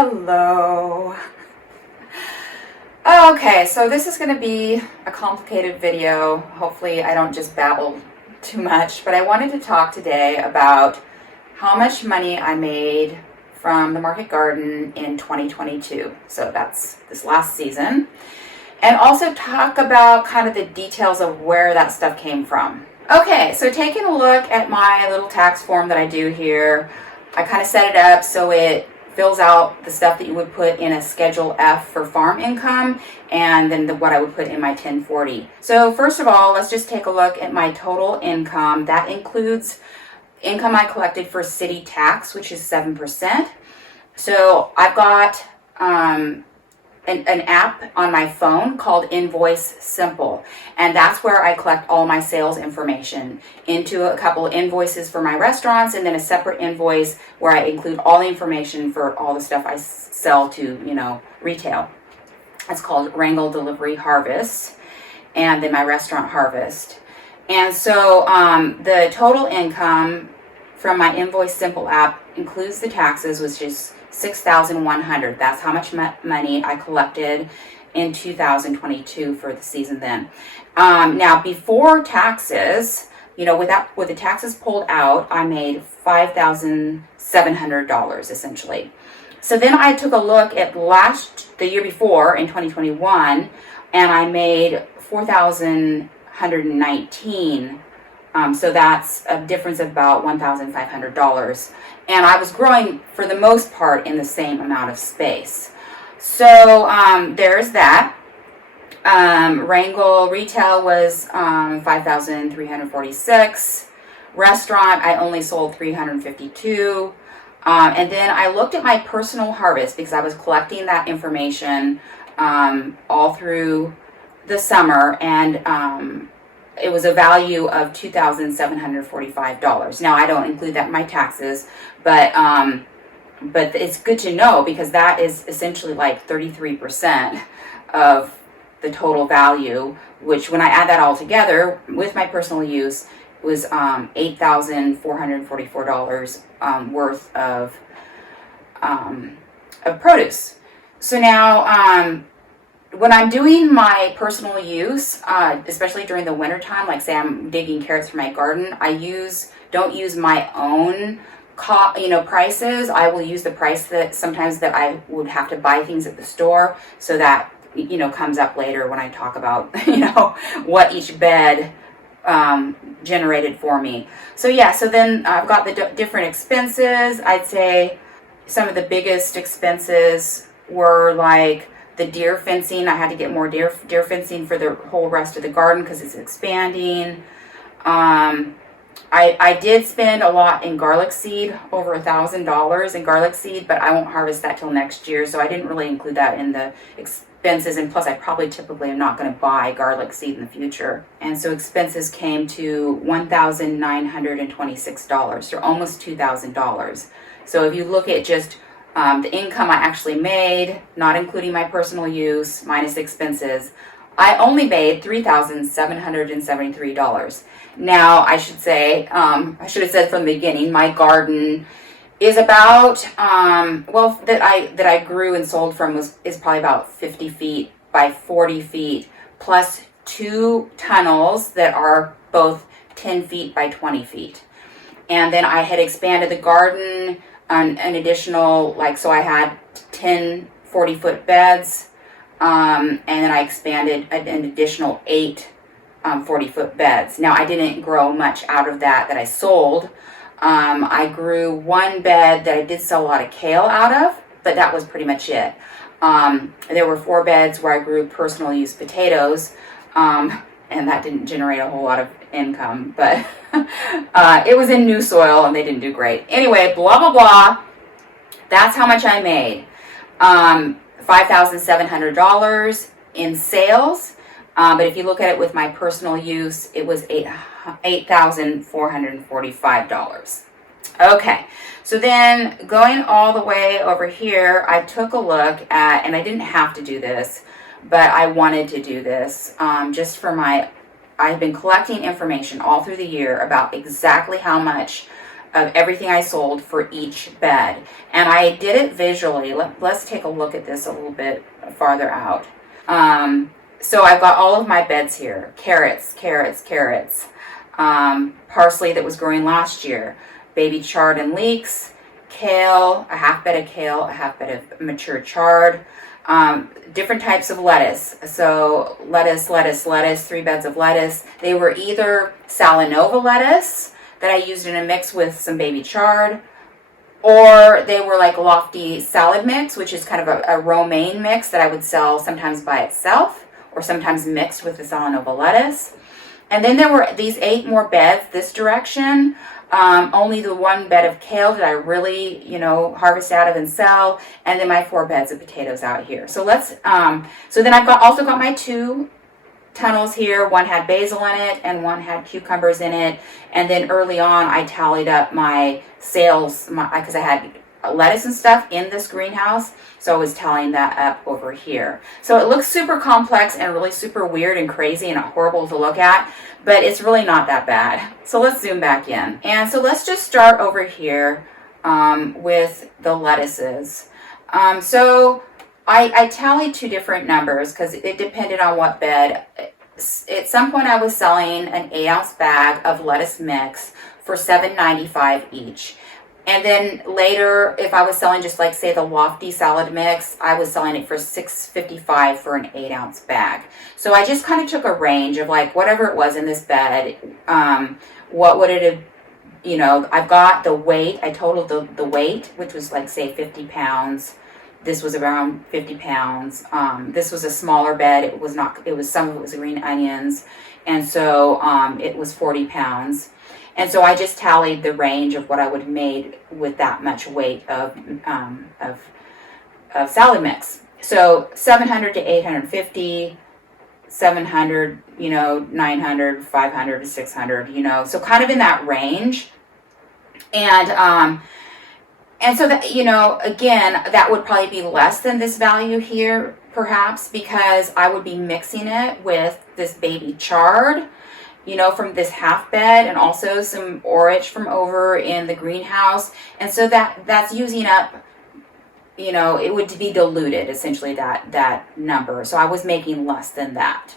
Hello. Okay, so this is going to be a complicated video. Hopefully I don't just babble too much, but I wanted to talk today about how much money I made from the Market Garden in 2022. So that's this last season. And also talk about kind of the details of where that stuff came from. Okay, so taking a look at my little tax form that I do here, I kind of set it up so it fills out the stuff that you would put in a Schedule F for farm income, and then what I would put in my 1040. So first of all, let's just take a look at my total income. That includes income I collected for city tax, which is 7%. So I've got an app on my phone called Invoice Simple, and that's where I collect all my sales information into a couple of invoices for my restaurants, and then a separate invoice where I include all the information for all the stuff I sell to, retail. It's called Wrangle Delivery Harvest, and then my restaurant Harvest. And so the total income from my Invoice Simple app includes the taxes, which is $6,100. That's how much money I collected in 2022 for the season then. Now, before taxes, with the taxes pulled out, I made $5,700 essentially. So then I took a look at the year before in 2021, and I made $4,119. So that's a difference of about $1,500. And I was growing, for the most part, in the same amount of space. So there's that. Wrangle retail was $5,346. Restaurant, I only sold $352. And then I looked at my personal harvest because I was collecting that information all through the summer, and it was a value of $2,745. Now, I don't include that in my taxes, but it's good to know because that is essentially like 33% of the total value, which when I add that all together with my personal use was $8,444 worth of produce. So now, when I'm doing my personal use, especially during the winter time, like say I'm digging carrots for my garden, don't use my own prices. I will use the price that sometimes that I would have to buy things at the store, so that comes up later when I talk about what each bed generated for me. So then I've got the different expenses. I'd say some of the biggest expenses were like the deer fencing. I had to get more deer fencing for the whole rest of the garden because it's expanding. I did spend a lot in garlic seed, over $1,000 in garlic seed, but I won't harvest that till next year, so I didn't really include that in the expenses, and plus I typically am not going to buy garlic seed in the future. And so expenses came to $1,926, so almost $2,000. So if you look at just the income I actually made, not including my personal use, minus expenses, I only made $3,773. Now, I should say, I should have said from the beginning, my garden is about, that I grew and sold from is probably about 50 feet by 40 feet, plus 2 tunnels that are both 10 feet by 20 feet. And then I had expanded the garden an additional, so I had 10 40-foot beds, and then I expanded an additional 8 40-foot beds. Now, I didn't grow much out of that I sold. I grew one bed that I did sell a lot of kale out of, but that was pretty much it. There were 4 beds where I grew personal use potatoes, and that didn't generate a whole lot of income, but it was in new soil and they didn't do great. Anyway, blah, blah, blah. That's how much I made. $5,700 in sales. But if you look at it with my personal use, it was $8,445. Okay, so then going all the way over here, I took a look at, and I didn't have to do this, but I wanted to do this just for I've been collecting information all through the year about exactly how much of everything I sold for each bed. And I did it visually. Let's take a look at this a little bit farther out. So I've got all of my beds here. Carrots, carrots, carrots. Parsley that was growing last year. Baby chard and leeks. Kale, a half bed of kale, a half bed of mature chard. Different types of lettuce. So lettuce, lettuce, lettuce, 3 beds of lettuce. They were either Salanova lettuce that I used in a mix with some baby chard, or they were like Lofty salad mix, which is kind of a romaine mix that I would sell sometimes by itself or sometimes mixed with the Salanova lettuce. And then there were these 8 more beds this direction. Only the 1 bed of kale that I really, harvest out of and sell, and then my 4 beds of potatoes out here. So so then I've also got my 2 tunnels here. One had basil in it and one had cucumbers in it. And then early on, I tallied up my sales because I had lettuce and stuff in this greenhouse. So I was tallying that up over here. So it looks super complex and really super weird and crazy and horrible to look at, but it's really not that bad. So let's zoom back in. And so let's just start over here with the lettuces. So I tallied 2 different numbers because it depended on what bed. At some point I was selling an 8-ounce bag of lettuce mix for $7.95 each. And then later, if I was selling just like, say, the Lofty salad mix, I was selling it for $6.55 for an 8-ounce bag. So I just kind of took a range of like whatever it was in this bed, what would it have, I've got the weight. I totaled the weight, which was like, say, 50 pounds. This was around 50 pounds. This was a smaller bed. Some of it was green onions. And so it was 40 pounds. And so I just tallied the range of what I would have made with that much weight of salad mix. So 700 to 850, 700, 900, 500 to 600, so kind of in that range. And so that, again, that would probably be less than this value here, perhaps, because I would be mixing it with this baby chard, from this half bed, and also some orage from over in the greenhouse. And so that's using up, it would be diluted, essentially, that number. So I was making less than that.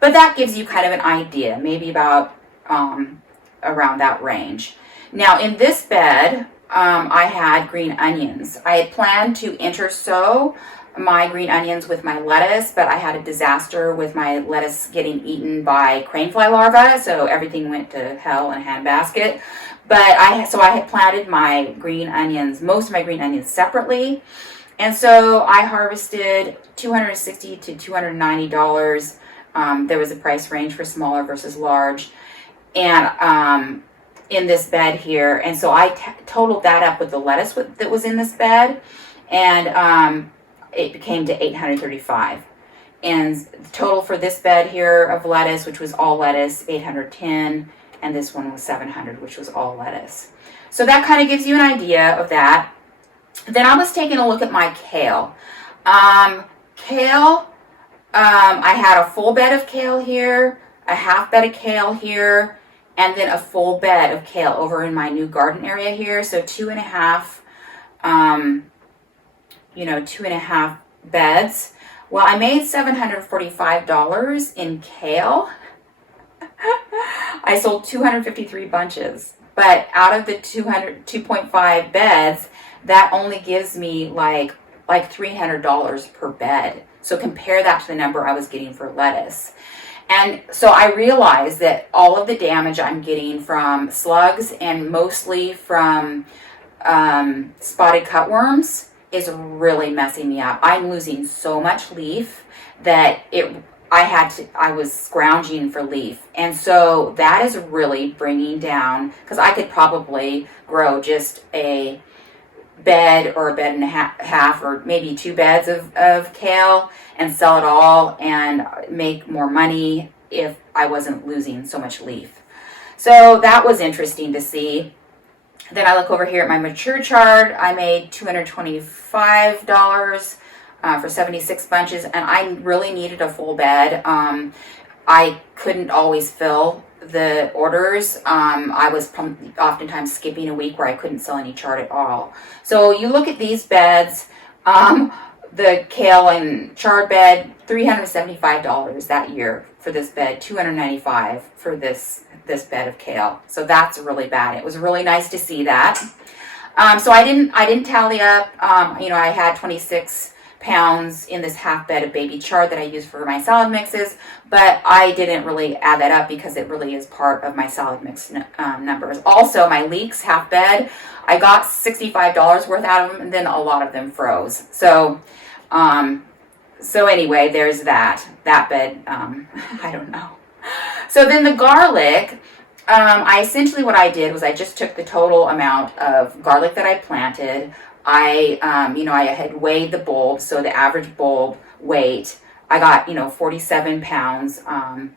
But that gives you kind of an idea, maybe about around that range. Now, in this bed, I had green onions. I had planned to intersow my green onions with my lettuce, but I had a disaster with my lettuce getting eaten by cranefly larvae, so everything went to hell in a handbasket. But I had planted my green onions, most of my green onions separately, and so I harvested $260 to $290. There was a price range for smaller versus large, and in this bed here, and so I totaled that up with the lettuce that was in this bed, and it came to $835. And the total for this bed here of lettuce, which was all lettuce, $810, and this one was $700, which was all lettuce. So that kind of gives you an idea of that. Then I was taking a look at my kale. Kale, I had a full bed of kale here, a half bed of kale here, and then a full bed of kale over in my new garden area here. So 2.5 2.5 beds. Well, I made $745 in kale. I sold 253 bunches, but out of the 2.5 beds, that only gives me like $300 per bed. So compare that to the number I was getting for lettuce. And so I realized that all of the damage I'm getting from slugs and mostly from spotted cutworms is really messing me up. I'm losing so much leaf that I was scrounging for leaf. And so that is really bringing down, because I could probably grow just a bed or a bed and a half or maybe 2 beds of kale and sell it all and make more money if I wasn't losing so much leaf. So that was interesting to see. Then I look over here at my mature chard. I made $225 for 76 bunches, and I really needed a full bed. I couldn't always fill the orders, I was oftentimes skipping a week where I couldn't sell any chard at all. So you look at these beds, the kale and chard bed, $375 that year for this bed, $295 for this bed of kale. So that's really bad. It was really nice to see that. So I didn't tally up. I had 26 pounds in this half bed of baby chard that I use for my salad mixes, but I didn't really add that up because it really is part of my salad mix numbers. Also, my leeks half bed, I got $65 worth out of them, and then a lot of them froze. So anyway, there's that bed. I don't know. So then the garlic, what I did was I just took the total amount of garlic that I planted. I had weighed the bulbs, so the average bulb weight, I got, 47 pounds, and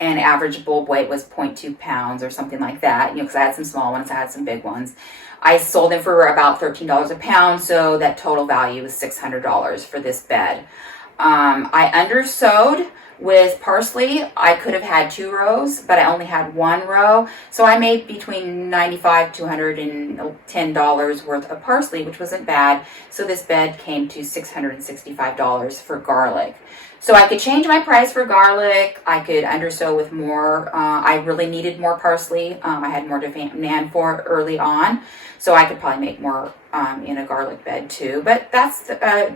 average bulb weight was 0.2 pounds or something like that, because I had some small ones, I had some big ones. I sold them for about $13 a pound, so that total value was $600 for this bed. I undersowed with parsley. I could have had 2 rows, but I only had 1 row. So I made between $95 to $110 worth of parsley, which wasn't bad. So this bed came to $665 for garlic. So I could change my price for garlic. I could undersow with more. I really needed more parsley. I had more demand for it early on. So I could probably make more in a garlic bed too. But that's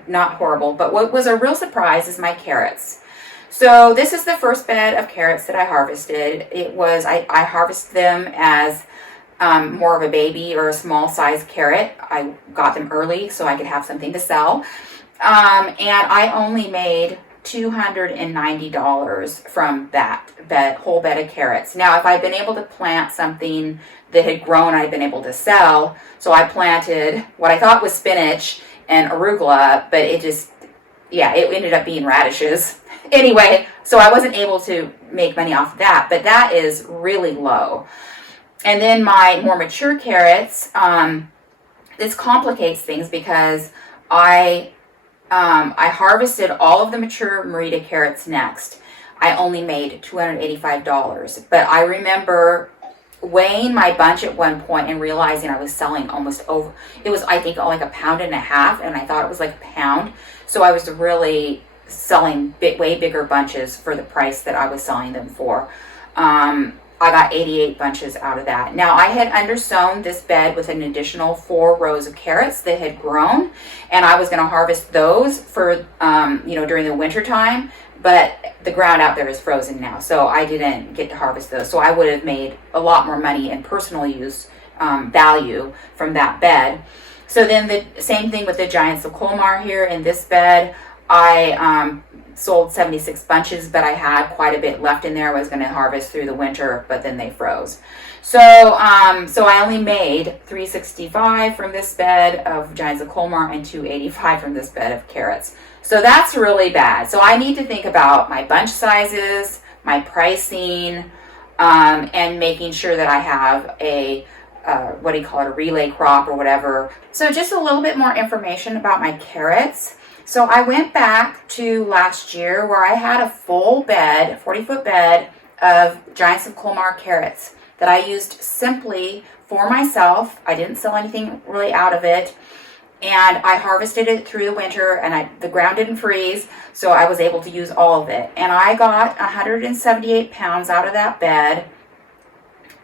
not horrible. But what was a real surprise is my carrots. So this is the first bed of carrots that I harvested. I harvested them as more of a baby or a small size carrot. I got them early so I could have something to sell. And I only made $290 from that whole bed of carrots. Now, if I'd been able to plant something that had grown, I'd been able to sell. So I planted what I thought was spinach and arugula, but it ended up being radishes. Anyway, so I wasn't able to make money off of that, but that is really low. And then my more mature carrots, this complicates things because I harvested all of the mature Merita carrots next. I only made $285, but I remember weighing my bunch at one point and realizing I was selling almost over. It was, I think, like 1.5 pounds, and I thought it was like a pound. So I was really selling way bigger bunches for the price that I was selling them for. I got 88 bunches out of that. Now, I had undersown this bed with an additional 4 rows of carrots that had grown, and I was going to harvest those for, during the winter time, but the ground out there is frozen now, so I didn't get to harvest those. So I would have made a lot more money in personal use value from that bed. So then the same thing with the Giants of Colmar here in this bed. I sold 76 bunches, but I had quite a bit left in there. I was going to harvest through the winter, but then they froze. So I only made $365 from this bed of Giants of Colmar and $285 from this bed of carrots. So that's really bad. So I need to think about my bunch sizes, my pricing, and making sure that I have a a relay crop or whatever. So just a little bit more information about my carrots. So I went back to last year where I had a full bed, 40-foot bed of Giants of Colmar carrots that I used simply for myself. I didn't sell anything really out of it. And I harvested it through the winter, and the ground didn't freeze, so I was able to use all of it. And I got 178 pounds out of that bed,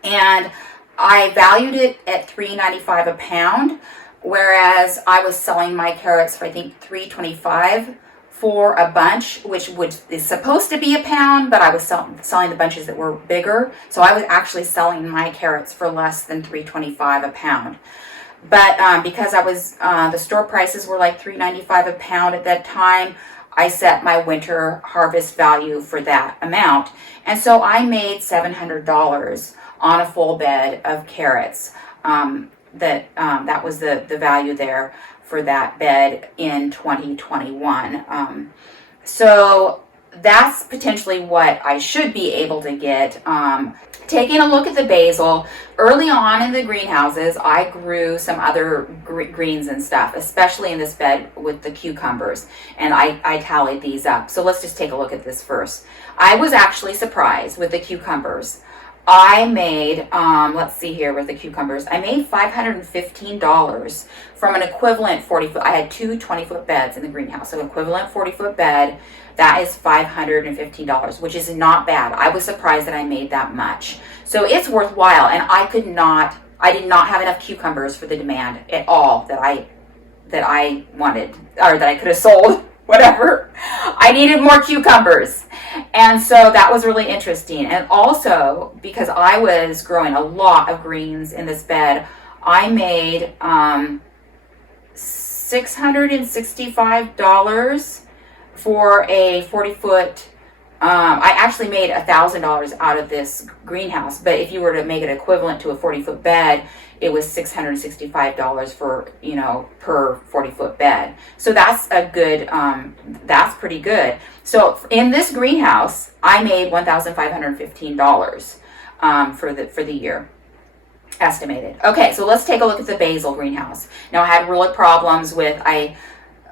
and I valued it at $3.95 a pound. Whereas I was selling my carrots for, I think, $3.25 for a bunch, which is supposed to be a pound, but I was selling the bunches that were bigger. So I was actually selling my carrots for less than $3.25 a pound. But because the store prices were like $3.95 a pound at that time, I set my winter harvest value for that amount. And so I made $700 on a full bed of carrots. That was the value there for that bed in 2021. So that's potentially what I should be able to get. Taking a look at the basil, early on in the greenhouses, I grew some other greens and stuff, especially in this bed with the cucumbers, and I tallied these up. So let's just take a look at this first. I was actually surprised with the cucumbers. I made, let's see here with the cucumbers, I made $515 from an equivalent 40-foot. I had two 20-foot beds in the greenhouse, so equivalent 40-foot bed. That is $515, which is not bad. I was surprised that I made that much. So it's worthwhile, and I did not have enough cucumbers for the demand at all that I wanted, or that I could have sold, whatever. I needed more cucumbers. And so that was really interesting. And also, because I was growing a lot of greens in this bed, I made $665 for a 40-foot. I actually made $1,000 out of this greenhouse, but if you were to make it equivalent to a 40-foot bed, it was $665 for, per 40-foot bed. So that's a good, that's pretty good. So in this greenhouse, I made $1,515 for the year. Estimated. Okay, so let's take a look at the basil greenhouse. Now I had real problems with, I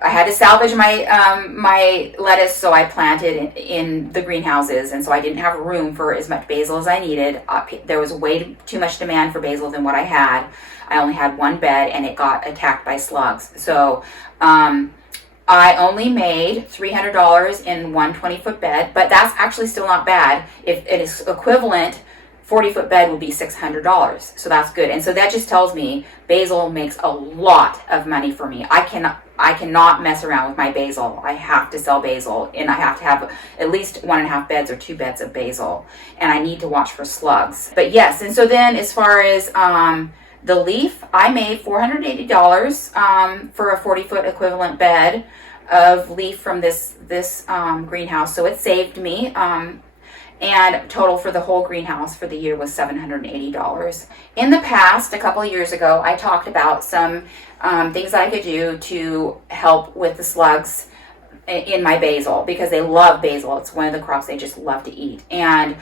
had to salvage my my lettuce, so I planted in the greenhouses, and so I didn't have room for as much basil as I needed. There was way too much demand for basil than what I had. I only had one bed, and it got attacked by slugs. So I only made $300 in one 20-foot bed, but that's actually still not bad. If it is equivalent, 40-foot bed would be $600, so that's good. And so that just tells me basil makes a lot of money for me. I cannot mess around with my basil. I have to sell basil, and I have to have at least 1.5 beds or 2 beds of basil, and I need to watch for slugs. But yes, and so then as far as the leaf, I made $480 for a 40-foot equivalent bed of leaf from this greenhouse, so it saved me. And total for the whole greenhouse for the year was $780. In the past, a couple of years ago, I talked about some things that I could do to help with the slugs in my basil, because they love basil. It's one of the crops they just love to eat. And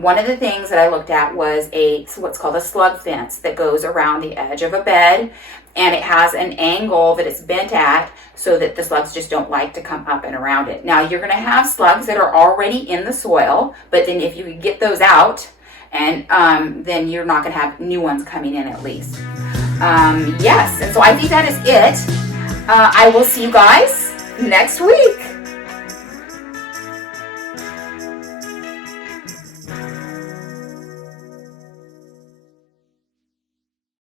one of the things that I looked at was what's called a slug fence that goes around the edge of a bed, and it has an angle that it's bent at so that the slugs just don't like to come up and around it. Now, you're going to have slugs that are already in the soil, but then if you could get those out, and then you're not going to have new ones coming in at least. Yes, and so I think that is it. I will see you guys next week.